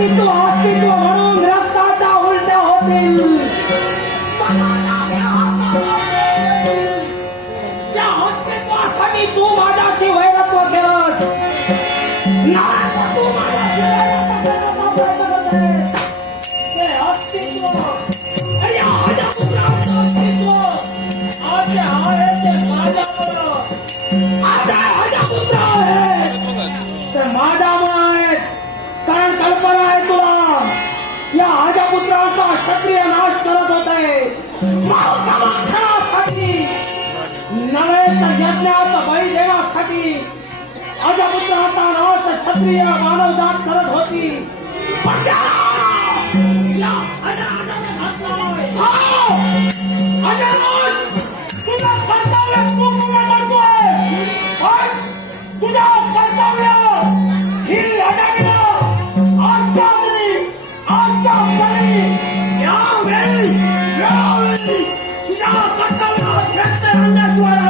你懂 સમક્ષા થકી નરેન્દ્ર યજ્ઞાત ભય દેવા થકી અજપુત્ર હતા રાસ ક્ષત્રિય માનવ દાન કરત હોતી પ્રજા પ્રજા Suara, pertama, I'm suara.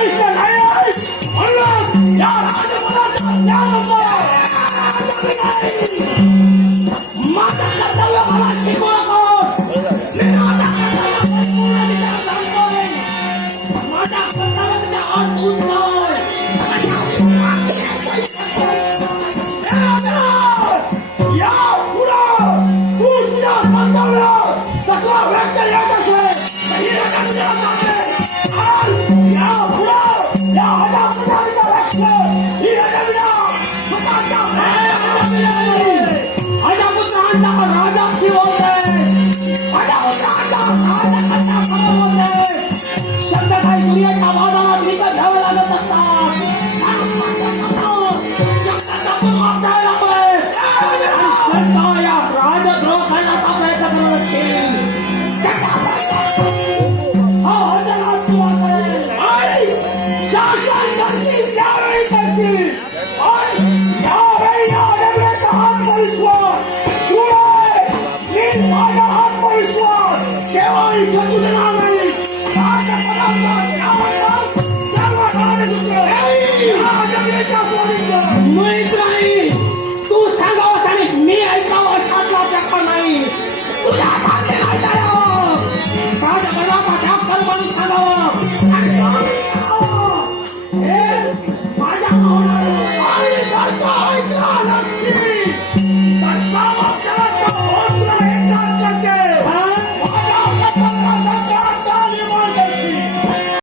Awesome!